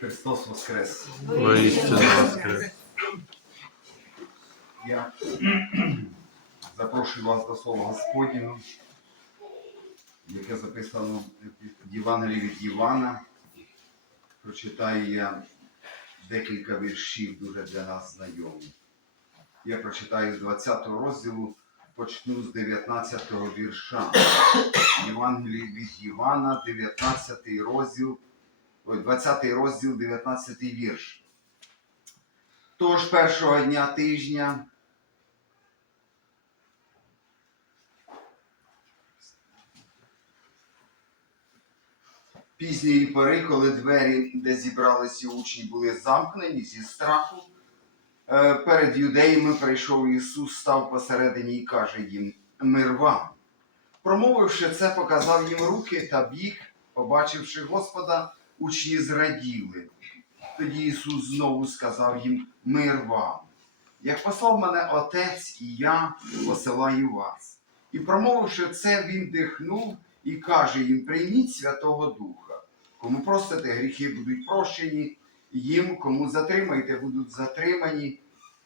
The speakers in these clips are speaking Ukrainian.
Христос Воскрес! Воістину воскрес. Я запрошую вас до Слова Господнього, яке записано в Євангелії від Івана. Прочитаю я декілька віршів дуже для нас знайомі. Я прочитаю з 20 розділу, почну з 19 вірша. Євангелії від Івана, 19 розділ, 20 розділ, 19 вірш. Тож першого дня тижня пізньої пори, коли двері, де зібралися учні, були замкнені зі страху, е, перед юдеями прийшов Ісус, став посередині і каже їм мир вам. Промовивши це, показав їм руки та біг, побачивши Господа, учні зраділи. Тоді Ісус знову сказав їм мир вам. Як послав мене Отець, і я посилаю вас. І промовивши це, він дихнув і каже їм: прийміть Святого Духа. Кому простите, гріхи будуть прощені, їм, кому затримаєте, будуть затримані.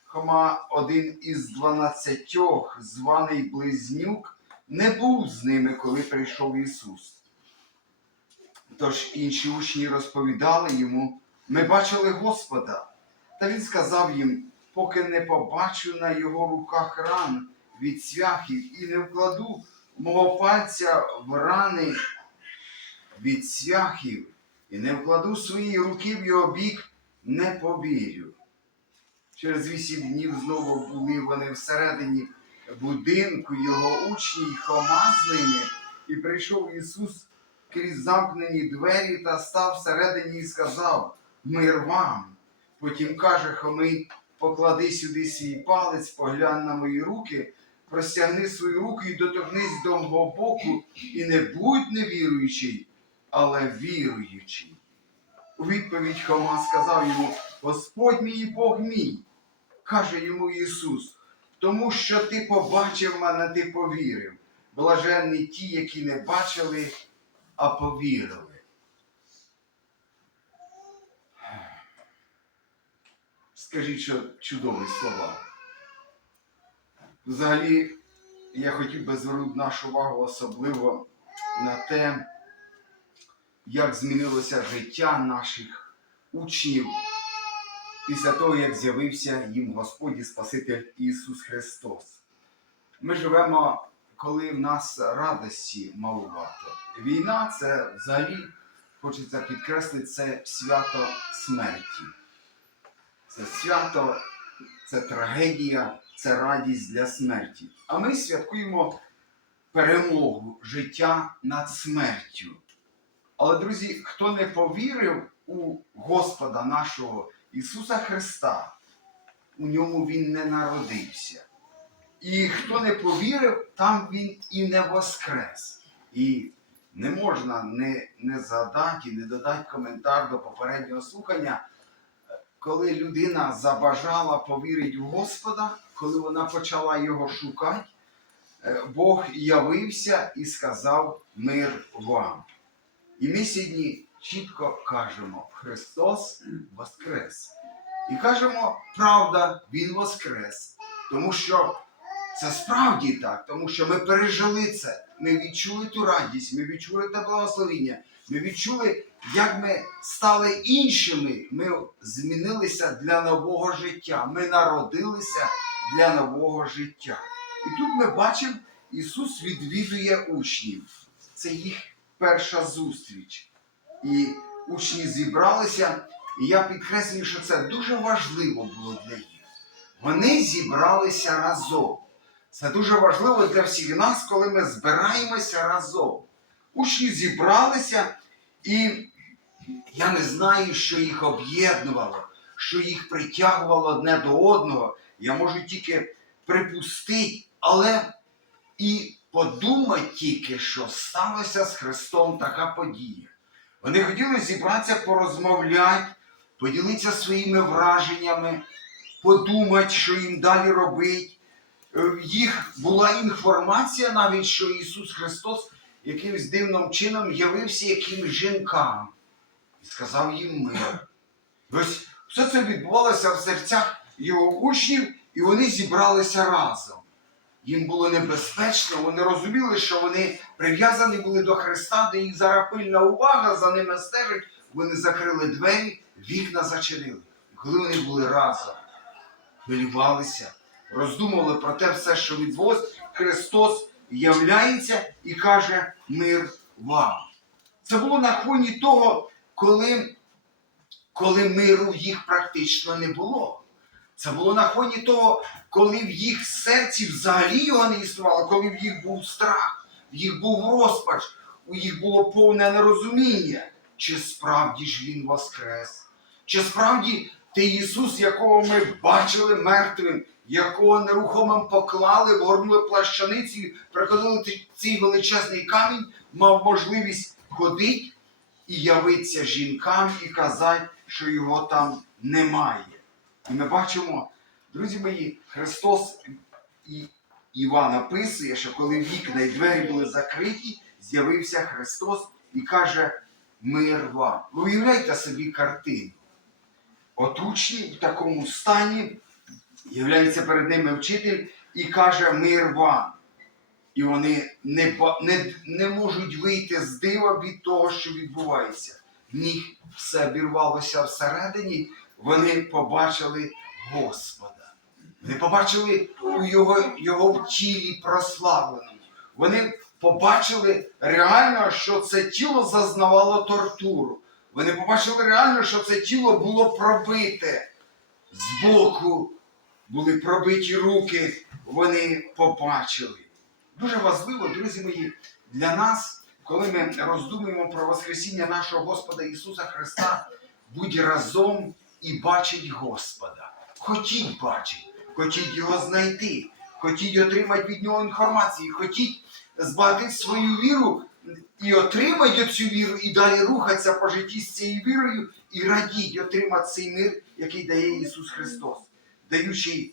Хома один із дванадцятьох, званий Близнюк, не був з ними, коли прийшов Ісус. Тож інші учні розповідали йому, ми бачили Господа. Та він сказав їм, поки не побачу на його руках ран від цвяхів і не вкладу мого пальця в рани від цвяхів і не вкладу свої руки в його бік, не повірю. Через вісім днів знову були вони всередині будинку його учні Хома з ними, і прийшов Ісус крізь замкнені двері та став всередині і сказав Мир вам. Потім каже Хомий, поклади сюди свій палець, поглянь на мої руки, простягни свою руку і доторкнись до мого боку, і не будь невіруючий, але віруючий. У відповідь Хома сказав йому, Господь мій Бог мій, каже йому Ісус, тому що ти побачив мене, ти повірив. Блаженні ті, які не бачили, а повірили. Скажіть, що чудові слова. Взагалі, я хотів би звернути нашу увагу особливо на те, як змінилося життя наших учнів після того, як з'явився їм Господь і Спаситель Ісус Христос. Ми живемо, коли в нас радості малувато. Війна це взагалі, хочеться підкреслити, це свято смерті. Це свято, це трагедія, це радість для смерті. А ми святкуємо перемогу життя над смертю. Але, друзі, хто не повірив у Господа нашого Ісуса Христа, у ньому Він не народився. І хто не повірив, там Він і не воскрес. І не можна не, не задати, не додати коментар до попереднього слухання, коли людина забажала повірити в Господа, коли вона почала його шукати, е, Бог явився і сказав мир вам. І ми сьогодні чітко кажемо: Христос Воскрес. І кажемо, правда, Він Воскрес. Тому що це справді так, тому що ми пережили це. Ми відчули ту радість, ми відчули те благословіння, ми відчули, як ми стали іншими. Ми змінилися для нового життя. Ми народилися для нового життя. І тут ми бачимо, Ісус відвідує учнів. Це їх перша зустріч. І учні зібралися, і я підкреслюю, що це дуже важливо було для їх. Вони зібралися разом. Це дуже важливо для всіх нас, коли ми збираємося разом. Учні зібралися, і я не знаю, що їх об'єднувало, що їх притягувало одне до одного. Я можу тільки припустити, але і подумати тільки, що сталося з Христом така подія. Вони хотіли зібратися, порозмовляти, поділитися своїми враженнями, подумати, що їм далі робити. Е, Їх була інформація навіть, що Ісус Христос якимось дивним чином явився якимсь жінкам і сказав їм мир. Ось все це відбувалося в серцях його учнів, і вони зібралися разом. Їм було небезпечно, вони розуміли, що вони прив'язані були до Христа, де їх зараз пильна увага за ними стежить. Вони закрили двері, вікна зачинили. Коли вони були разом, хвилювалися, роздумували про те все, що відбулось, Христос являється і каже мир вам. Це було на фоні того, коли, коли миру в їх практично не було. Це було на фоні того, коли в їх серці взагалі його не існувало, коли в їх був страх, в їх був розпач, у їх було повне нерозуміння, чи справді ж він воскрес, чи справді той Ісус, якого ми бачили мертвим, якого нерухомим поклали, вгорнули плащаниці, прикладали цей величезний камінь, мав можливість ходити і явитися жінкам і казати, що його там немає. І ми бачимо, друзі мої, Христос і Іван описує, що коли вікна і двері були закриті, з'явився Христос і каже мир вам. Ви уявляєте собі картину. От учні в такому стані являється перед ними вчитель і каже мир вам. І вони не, не, не можуть вийти з дива від того, що відбувається. Них все обірвалося всередині, вони побачили Господа. Вони побачили його, його в тілі прославленому. Вони побачили реально, що це тіло зазнавало тортуру. Вони побачили реально, що це тіло було пробите. Збоку були пробиті руки, вони побачили. Дуже важливо, друзі мої, для нас, коли ми роздумуємо про Воскресіння нашого Господа Ісуса Христа, будь разом і бачить Господа. Хотіть бачити, хотіть його знайти, хотіть отримати від нього інформацію, хотіть збагатити свою віру і отримати цю віру, і далі рухатися по житті з цією вірою і радіть, отримати цей мир, який дає Ісус Христос. Даючи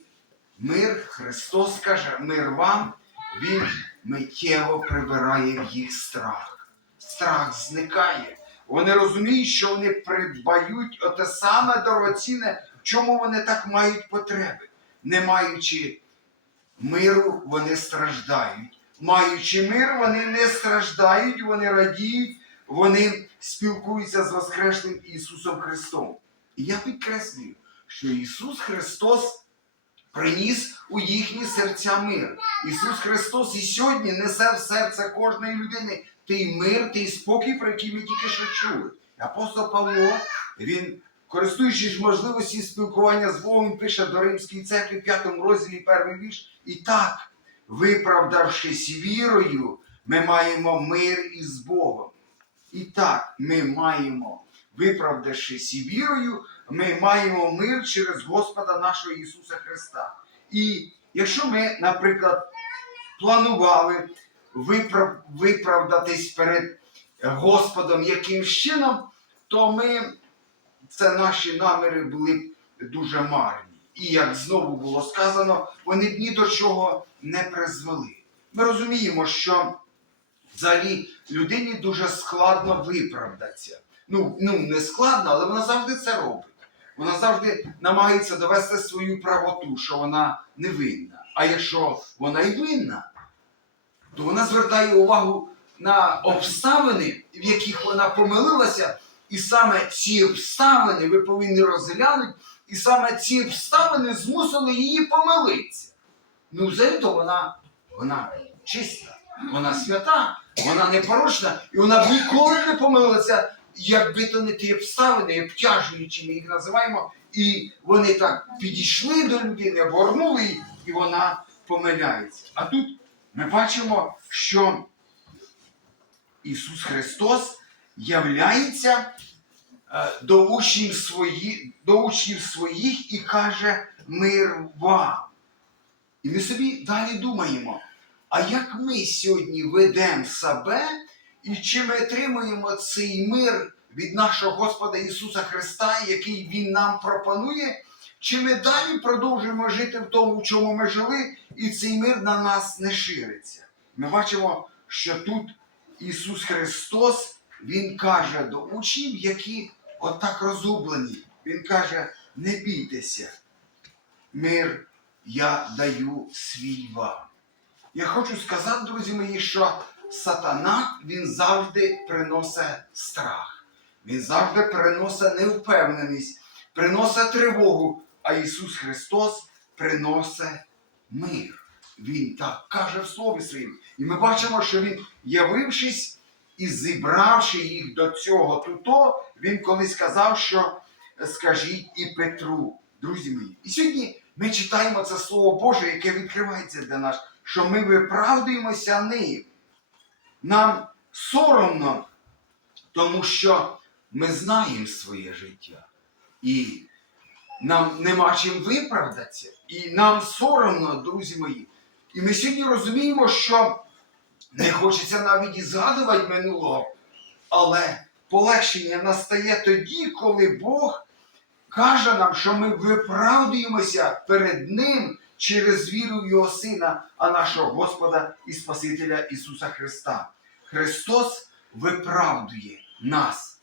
мир, Христос каже, мир вам, Він миттєво прибирає їх страх. Страх зникає. Вони розуміють, що вони придбають оте саме дорогоцінне, чому вони так мають потреби. Не маючи миру, вони страждають. Маючи мир, вони не страждають, вони радіють, вони спілкуються з Воскреслим Ісусом Христом. І я підкреслюю, що Ісус Христос приніс у їхні серця мир. Ісус Христос і сьогодні несе в серце кожної людини той мир, той спокій, про який ми тільки що чули. Апостол Павло, він, користуючись можливості спілкування з Богом, пише до Римської церкви в 5 розділі перший вірш. І так, виправдавшись вірою, ми маємо мир із Богом. І так, ми маємо, виправдавшись вірою, ми маємо мир через Господа нашого Ісуса Христа. І якщо ми, наприклад, планували виправ... виправдатись перед Господом якимсь чином, то ми, це наші наміри були б дуже марні. І як знову було сказано, вони б ні до чого не призвели. Ми розуміємо, що взагалі людині дуже складно виправдатися. Ну, ну не складно, але вона завжди це робить. Вона завжди намагається довести свою правоту, що вона невинна. А якщо вона і винна, то вона звертає увагу на обставини, в яких вона помилилася, і саме ці обставини ви повинні розглянути, і саме ці обставини змусили її помилитися. Ну, за то вона, вона чиста, вона свята, вона непорочна, і вона ніколи не помилилася, якби то не ті обставини, обтяжуючі ми їх називаємо, і вони так підійшли до людини, обгорнули її, і вона помиляється. А тут ми бачимо, що Ісус Христос являється е, до учнів, свої, до учнів своїх і каже мир вам. І ми собі далі думаємо, а як ми сьогодні ведемо себе і чи ми отримуємо цей мир від нашого Господа Ісуса Христа, який Він нам пропонує, чи ми далі продовжуємо жити в тому, в чому ми жили, і цей мир на нас не шириться? Ми бачимо, що тут Ісус Христос, Він каже до учнів, які отак розгублені. Він каже: не бійтеся, мир я даю свій вам. Я хочу сказати, друзі мої, що сатана він завжди приносить страх. Він завжди приносить невпевненість, приносить тривогу, а Ісус Христос приносить мир. Він так каже в Слові своїм. І ми бачимо, що Він, явившись і зібравши їх до цього туто, він колись сказав, що скажіть і Петру, друзі мої. І сьогодні ми читаємо це Слово Боже, яке відкривається для нас, що ми виправдуємося ним. Нам соромно, тому що ми знаємо своє життя. І нам нема чим виправдатися. І нам соромно, друзі мої. І ми сьогодні розуміємо, що не хочеться навіть і згадувати минулого, але полегшення настає тоді, коли Бог каже нам, що ми виправдуємося перед Ним через віру в Його Сина, а нашого Господа і Спасителя Ісуса Христа. Христос виправдує нас.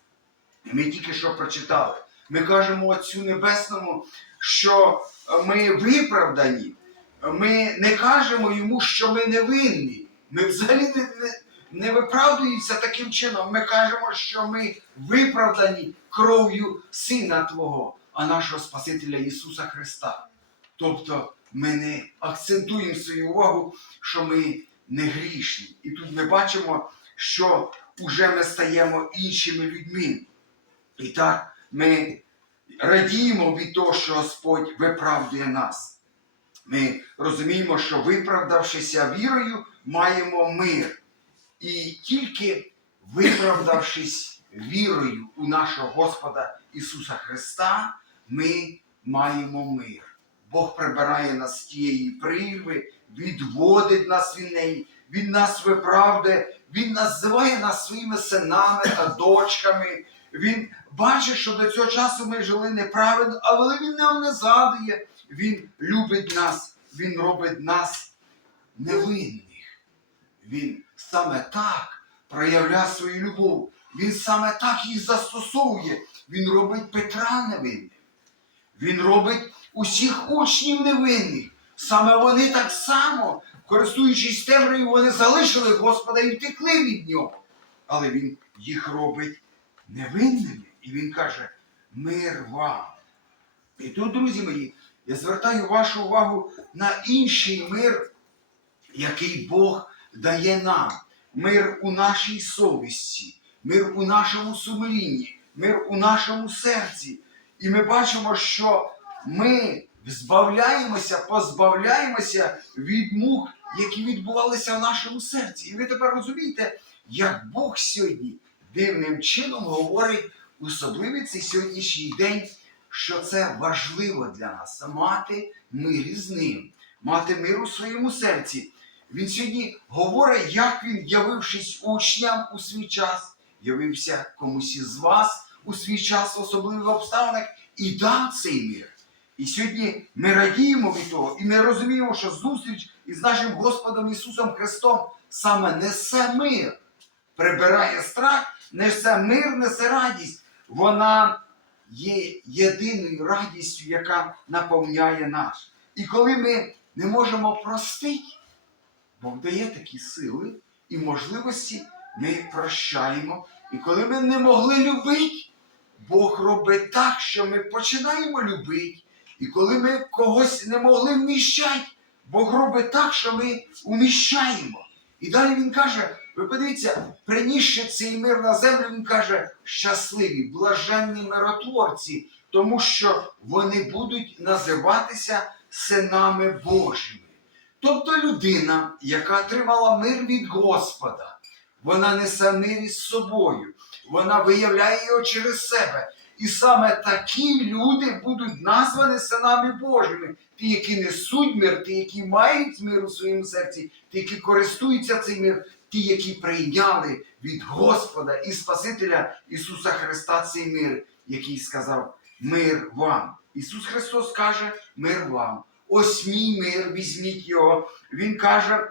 Ми тільки що прочитали. Ми кажемо Отцю Небесному, що ми виправдані. Ми не кажемо йому, що ми не винні. Ми взагалі не, не виправдуємося таким чином. Ми кажемо, що ми виправдані кров'ю Сина Твого, а нашого Спасителя Ісуса Христа. Тобто ми не акцентуємо свою увагу, що ми не грішні. І тут ми бачимо, що вже ми стаємо іншими людьми. І так ми радіємо від того, що Господь виправдує нас. Ми розуміємо, що виправдавшися вірою, маємо мир. І тільки виправдавшись вірою у нашого Господа Ісуса Христа, ми маємо мир. Бог прибирає нас з тієї прірви, відводить нас від неї, Він нас виправдує, Він називає нас своїми синами та дочками. Він бачить, що до цього часу ми жили неправильно, але Він нам не згадує. Він любить нас, Він робить нас невинних. Він саме так проявляє свою любов. Він саме так їх застосовує. Він робить Петра невинним. Він робить усіх учнів невинних. Саме вони так само, користуючись темрою, вони залишили Господа і втекли від нього. Але Він їх робить невинними. І він каже: мир вам. І тут, друзі мої, я звертаю вашу увагу на інший мир, який Бог дає нам. Мир у нашій совісті, мир у нашому сумлінні, мир у нашому серці. І ми бачимо, що ми збавляємося, позбавляємося від мук, які відбувалися в нашому серці. І ви тепер розумієте, як Бог сьогодні дивним чином говорить особливий цей сьогоднішній день, що це важливо для нас мати мир з ним, мати мир у своєму серці. Він сьогодні говорить, як він, явившись учням у свій час, явився комусь із вас у свій час в особливих обставинах і дав цей мир. І сьогодні ми радіємо від того, і ми розуміємо, що зустріч із нашим Господом Ісусом Христом саме несе мир, прибирає страх, несе мир, несе радість. Вона є єдиною радістю, яка наповняє нас. І коли ми не можемо простити, Бог дає такі сили і можливості, ми прощаємо. І коли ми не могли любити, Бог робить так, що ми починаємо любити. І коли ми когось не могли вміщати, Бог робить так, що ми вміщаємо. І далі він каже: ви подивіться, принісши цей мир на землю, він каже, щасливі, блаженні миротворці, тому що вони будуть називатися синами Божими. Тобто людина, яка отримала мир від Господа, вона несе мир із собою, вона виявляє його через себе. І саме такі люди будуть названі синами Божими. Ті, які несуть мир, ті, які мають мир у своєму серці, ті, які користуються цим мир, ті, які прийняли від Господа і Спасителя Ісуса Христа цей мир, який сказав мир вам. Ісус Христос каже мир вам. Ось мій мир, візьміть його. Він каже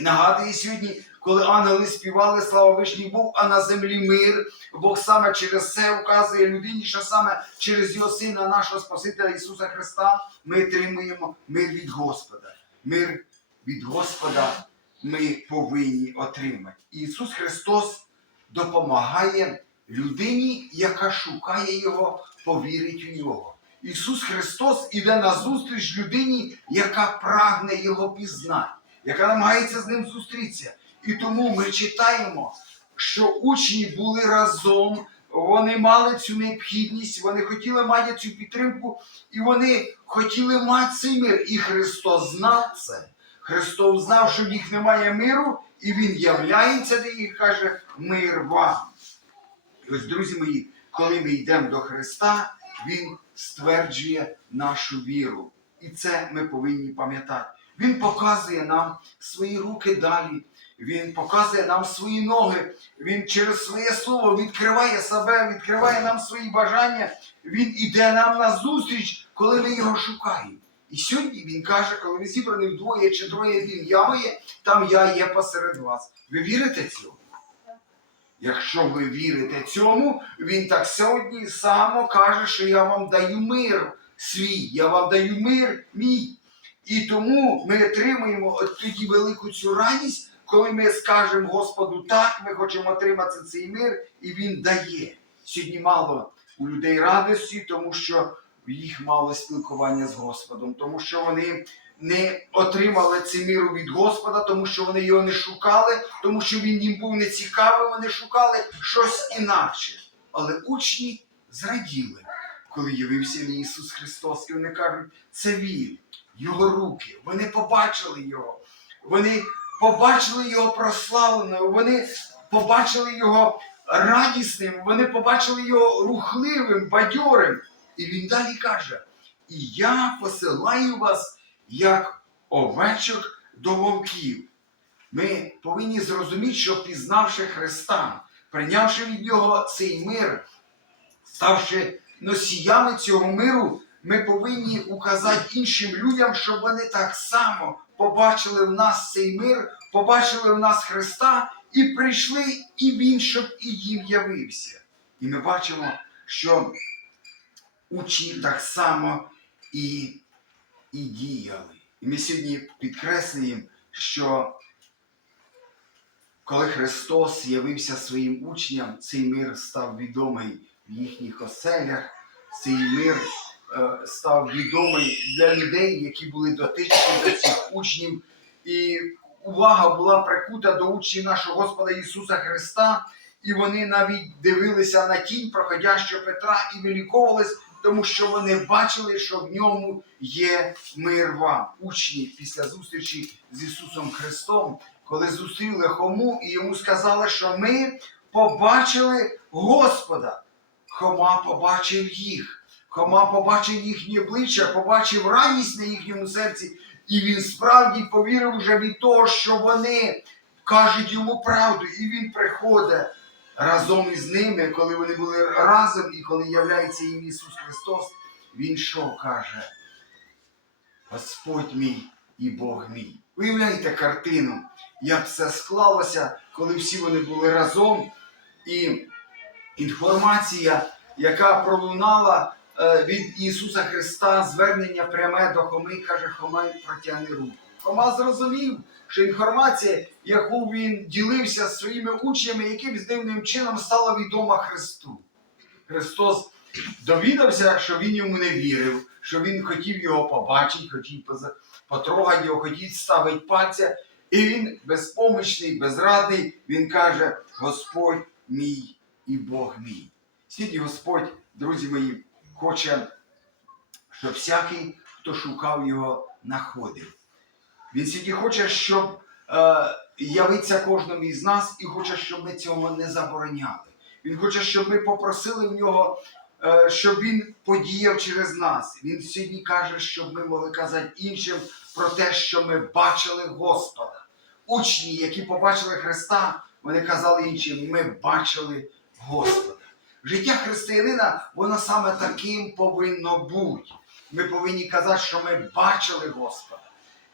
і нагадує сьогодні, коли ангели співали слава вишній Бог, а на землі мир. Бог саме через це вказує людині, що саме через його сина, нашого Спасителя Ісуса Христа, ми отримуємо мир від Господа. Мир від Господа ми повинні отримати. Ісус Христос допомагає людині, яка шукає Його, повірить у нього. Ісус Христос іде на зустріч людині, яка прагне Його пізнати, яка намагається з ним зустрітися. І тому ми читаємо, що учні були разом, вони мали цю необхідність, вони хотіли мати цю підтримку, і вони хотіли мати цей мир. І Христос знав це. Христос знав, що в їх немає миру, і Він являється до їх і каже: мир вам. І ось, друзі мої, коли ми йдемо до Христа, Він стверджує нашу віру. І це ми повинні пам'ятати. Він показує нам свої руки далі. Він показує нам свої ноги. Він через своє слово відкриває себе, відкриває нам свої бажання. Він іде нам на зустріч, коли ми його шукаємо. І сьогодні він каже, коли ви зібрані вдвоє чи троє він я моє, там я є посеред вас. Ви вірите цьому? Якщо ви вірите цьому, він так сьогодні само каже, що я вам даю мир свій, я вам даю мир мій. І тому ми отримуємо от тоді велику цю радість, коли ми скажемо Господу так, ми хочемо отримати цей мир, і Він дає. Сьогодні мало у людей радості, тому що їх мало спілкування з Господом, тому що вони не отримали цей миру від Господа, тому що вони його не шукали, тому що він їм був не цікавий, вони шукали щось інакше. Але учні зраділи, коли явився Ісус Христос, і вони кажуть, це Він, Його руки. Вони побачили Його. Вони побачили Його прославленого, вони побачили Його радісним, вони побачили його рухливим, бадьорим. І він далі каже: І я посилаю вас як овечок до вовків. Ми повинні зрозуміти, що пізнавши Христа, прийнявши від Нього цей мир, ставши носіями цього миру, ми повинні указати іншим людям, щоб вони так само побачили в нас цей мир, побачили в нас Христа і прийшли, і Він, щоб і їм явився. І ми бачимо, що учні так само і, і діяли. І ми сьогодні підкреслюємо, що коли Христос явився своїм учням, цей мир став відомий в їхніх оселях, цей мир став відомий для людей, які були дотичні до цих учнів. І увага була прикута до учнів нашого Господа Ісуса Христа, і вони навіть дивилися на тінь проходящого Петра і виліковувались, тому що вони бачили, що в ньому є мир вам. Учні після зустрічі з Ісусом Христом, коли зустріли Хому і йому сказали, що ми побачили Господа. Хома побачив їх. Хома побачив їхнє обличчя, побачив радість на їхньому серці, і він справді повірив вже від того, що вони кажуть йому правду, і він приходить разом із ними, коли вони були разом, і коли являється їм Ісус Христос, Він що каже? Господь мій і Бог мій. Уявляєте картину, як все склалося, коли всі вони були разом, і інформація, яка пролунала від Ісуса Христа, звернення пряме до Хоми, каже, Хома протягне руку. Хома зрозумів, що інформація, яку він ділився з своїми учнями, якимсь дивним чином стала відома Христу. Христос довідався, що він йому не вірив, що він хотів його побачити, хотів потрогати його, хотів ставити пальця. І він безпомічний, безрадний, він каже: Господь мій і Бог мій. Сьогодні Господь, друзі мої, хоче, щоб всякий, хто шукав його, знаходив. Він сьогодні хоче, щоб е, явиться кожному із нас і хоче, щоб ми цього не забороняли. Він хоче, щоб ми попросили в нього, е, щоб він подіяв через нас. Він сьогодні каже, щоб ми могли казати іншим про те, що ми бачили Господа. Учні, які побачили Христа, вони казали іншим, ми бачили Господа. Життя християнина, воно саме таким повинно бути. Ми повинні казати, що ми бачили Господа.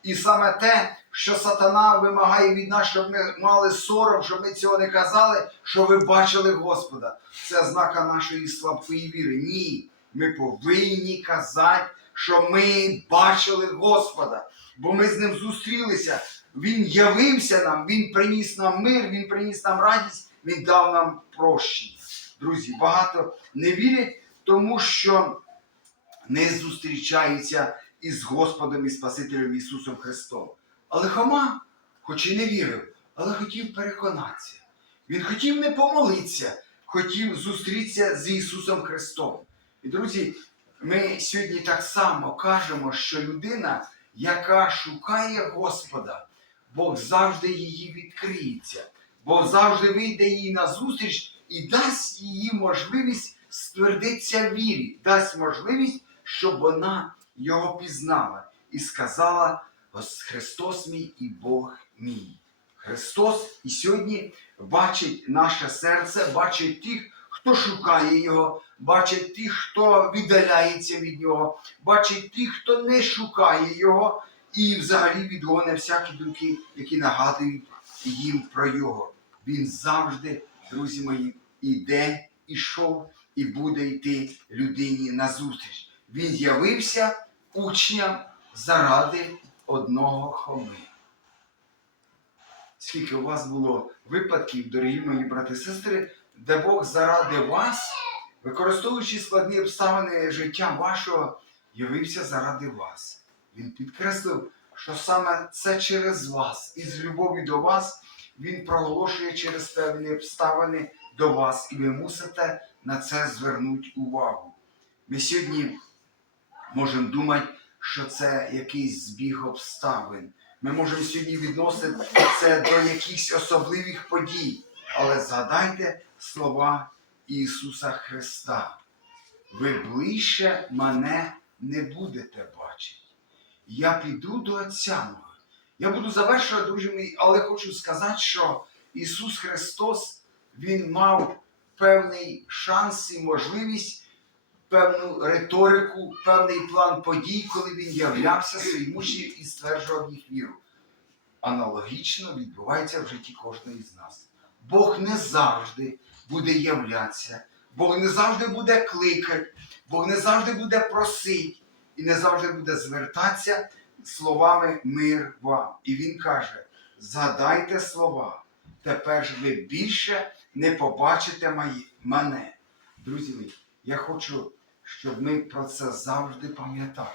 І саме те, що сатана вимагає від нас, щоб ми мали сором, щоб ми цього не казали, що ви бачили Господа. Це ознака нашої слабкої віри. Ні. Ми повинні казати, що ми бачили Господа, бо ми з ним зустрілися. Він явився нам, Він приніс нам мир, Він приніс нам радість, Він дав нам прощення. Друзі, багато не вірять, тому що не зустрічаються із Господом і Спасителем Ісусом Христом. Але Хома, хоч і не вірив, але хотів переконатися. Він хотів не помолитися, хотів зустрітися з Ісусом Христом. І, друзі, ми сьогодні так само кажемо, що людина, яка шукає Господа, Бог завжди її відкриється, Бог завжди вийде їй на зустріч і дасть їй можливість ствердитися вірі, дасть можливість, щоб вона його пізнала і сказала: «Ось Христос мій і Бог мій. Христос і сьогодні бачить наше серце, бачить тих, хто шукає Його, бачить тих, хто віддаляється від Нього, бачить тих, хто не шукає Його і взагалі відгоне всякі думки, які нагадують їм про Його. Він завжди, друзі мої, іде, ішов і буде йти людині назустріч. Він явився учням заради одного хоми. Скільки у вас було випадків, дорогі мої брати і сестри, де Бог заради вас, використовуючи складні обставини життя вашого, явився заради вас. Він підкреслив, що саме це через вас, із любові до вас, він проголошує через певні обставини до вас, і ви мусите на це звернути увагу. Ми сьогодні можемо думати, що це якийсь збіг обставин. Ми можемо сьогодні відносити це до якихось особливих подій. Але згадайте слова Ісуса Христа. Ви ближче мене не будете бачити. Я піду до Отця мого. Я буду завершувати, друзі мої, але хочу сказати, що Ісус Христос Він мав певний шанс і можливість, певну риторику, певний план подій, коли він являвся своїм учням і стверджував їх віру. Аналогічно відбувається в житті кожного з нас. Бог не завжди буде являтися, Бог не завжди буде кликати, Бог не завжди буде просити і не завжди буде звертатися словами мир вам. І Він каже: згадайте слова, тепер ж ви більше не побачите мене. Друзі мої, я хочу, щоб ми про це завжди пам'ятали.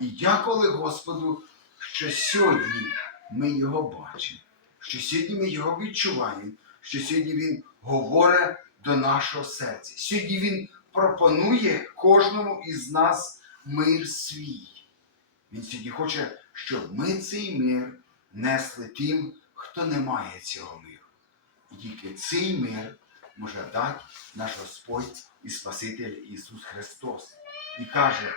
І дякували Господу, що сьогодні ми його бачимо, що сьогодні ми його відчуваємо, що сьогодні Він говорить до нашого серця. Сьогодні Він пропонує кожному із нас мир свій. Він сьогодні хоче, щоб ми цей мир несли тим, хто не має цього миру. Тільки цей мир може дати наш Господь і Спаситель Ісус Христос. І каже,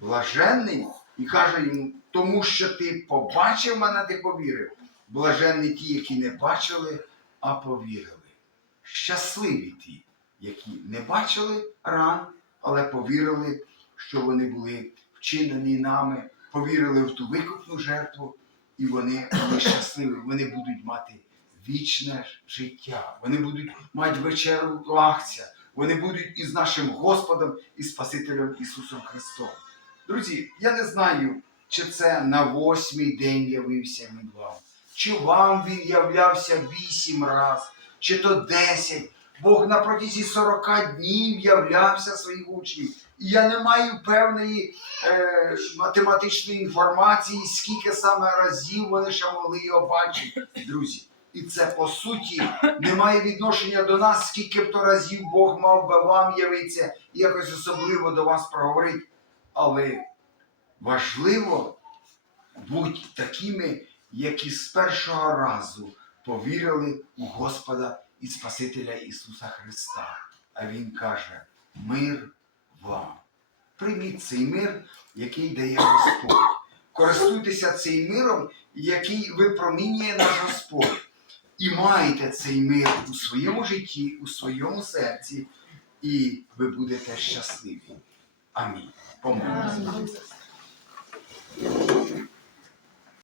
блаженний, і каже йому, тому що ти побачив мене, ти повірив. Блаженні ті, які не бачили, а повірили. Щасливі ті, які не бачили ран, але повірили, що вони були вчинені нами, повірили в ту викупну жертву, і вони були щасливі, вони будуть мати вічне життя, вони будуть мати вечеру лахця, вони будуть із нашим Господом і Спасителем Ісусом Христом. Друзі, я не знаю, чи це на восьмий день явився він вам, чи вам він являвся вісім раз, чи то десять. Бог на протязі 40 днів являвся своїх учнів. І я не маю певної е, математичної інформації, скільки саме разів вони ще могли його бачити, друзі. І це по суті не має відношення до нас, скільки б то разів Бог мав би вам явитися і якось особливо до вас проговорити. Але важливо бути такими, які з першого разу повірили у Господа і Спасителя Ісуса Христа. А Він каже: мир вам. Прийміть цей мир, який дає Господь. Користуйтеся цим миром, який випромінює наш Господь. І майте цей мир у своєму житті, у своєму серці, і ви будете щасливі. Амінь. Помолимося.